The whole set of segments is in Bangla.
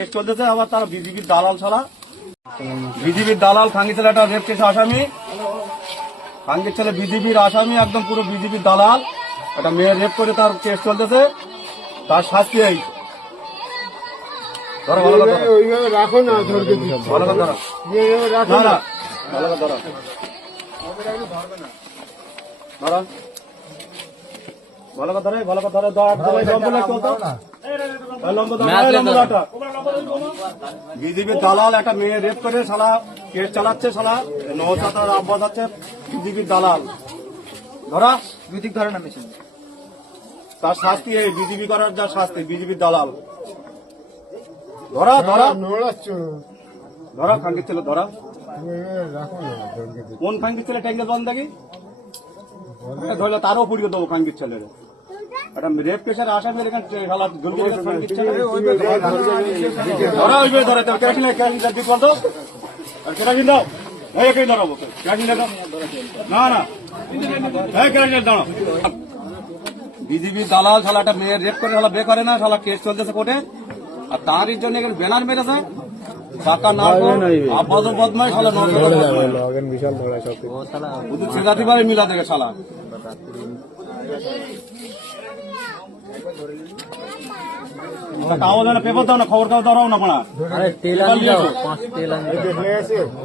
কেস চলতেছে আবার তার বিজেপির দালাল ছাড়া। বিজেপির দালাল খাঙ্গি ছেলে একটা রেপ কেস আসামি। খাঙ্গির ছেলে বিজেপির আসামি একদম পুরো বিজেপির দালাল। একটা মেয়ে রেপ করে তার কেস চলতেছে। তার শাস্তি এই। ধরো ভালো কথা রাখো না ভালো কথা রাখো না ভালো কথা। ভালো কথা ধরে ভালো কথা বিজেপির দালাল একটা মেয়ে রেপ করে সালা কেস চালাচ্ছে শালা নৌসাতার আব্বাস আছে বিজেপির দালাল। ধরা। বিদিক ধরে না মেশিন তার শাস্তি এই বিজেপি করার যা শাস্তি বিজেপির দালাল। ধরা ধরা। ধরা খাঙ্কির ছিল ধরা। কোন খাঙ্কির ছেলে ট্যাঙ্গে বন্ধ দেখি? ধরলে তারও পুড়িয়ে দেবো খাঙ্কির ছেলের। রেপ কেসের আসামি এখানে ধরা ধরে তো আর এই একাই ধরাবো না না। এই কেরাসিন দাও? বিজেপি দালাল শালা একটা মেয়ের রেপ করে শালা বে করে না শালা কেস চলতেছে কোর্টে। আর তারই জন্য এখানে ব্যানার মেরেছে। টাকা না আপাত বদমাই শালা পারে মিলা থেকে শালা। কাগজ না পেপার দাও না খবর কাগজ দাও। না পড়া পেপার নিয়ে এসো।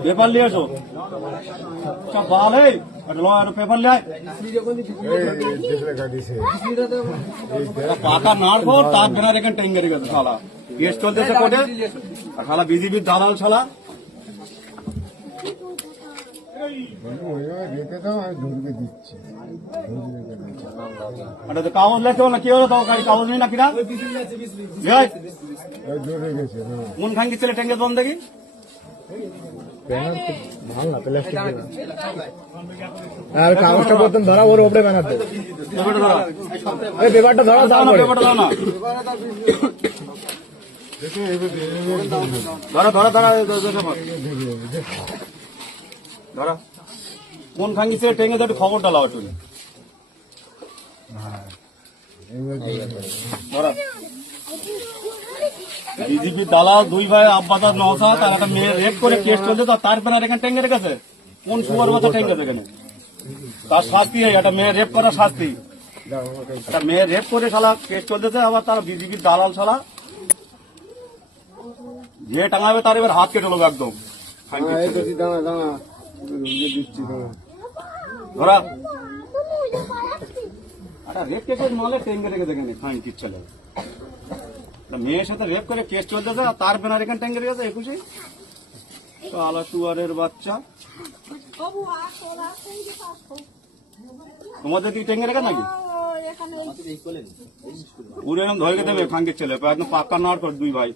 পেপার নিয়ে এসো। সব ভালো পেপার এটা পাকা নাড় কর তার বেনার এখানে টেঙ্গে রেখেছে শালা। কেস চলতেছে কোর্টে। আর শালা বিজেপির দালাল শালা। দিচ্ছি। এটা তো কাগজ লেখতে না কি হলো তো গাড়ি কাগজ নেই না গেছে হ্যাঁ কোন খাঙ্কি ছেলে টেঙ্গে বন্ধ দেখি। না আর কাগজটা করতেন ধরা ওর উপরে ব্যানার দেবে পেপারটা ধরো। এই পেপারটা ধরা দাও না, পেপারটা দাও না। ধরো ধরো ধরো। ধরো, কোন খাঙ্গি ছেলে টেঙ্গে একটু খবরটা লাও একটু ধরো বিজেপি দালাল দুই ভাই আব্বাদার নওসাদ আর একটা মেয়ে রেপ করে কেস চলছে তো তার বেনার এখানে টেঙ্গে রেখেছে? কোন সুয়ার বছর টেঙ্গেছে এখানে? তার শাস্তি এই, একটা মেয়ে রেপ করার শাস্তি। একটা মেয়ে রেপ করে শালা কেস চলতেছে আবার তার বিজেপির দালাল শালা। যে টাঙাবে তার এবার হাত কেটে নেব একদম। দাঁড়া দিচ্ছি ধরা একটা রেপ কেসের ফাইন কিচ্ছু মেয়ের সাথে রেপ করে কেস চলতেছে আর তার বেনার এখানে টেঙ্গে রেখেছে একুশে? তো আলা বাচ্চা। তোমাদের কি টেঙ্গে রেখে নাকি? পুরো এরকম ধরে দেবে খাঙ্গের ছেলে। একদম পাক্কা নাড় কর দুই ভাই।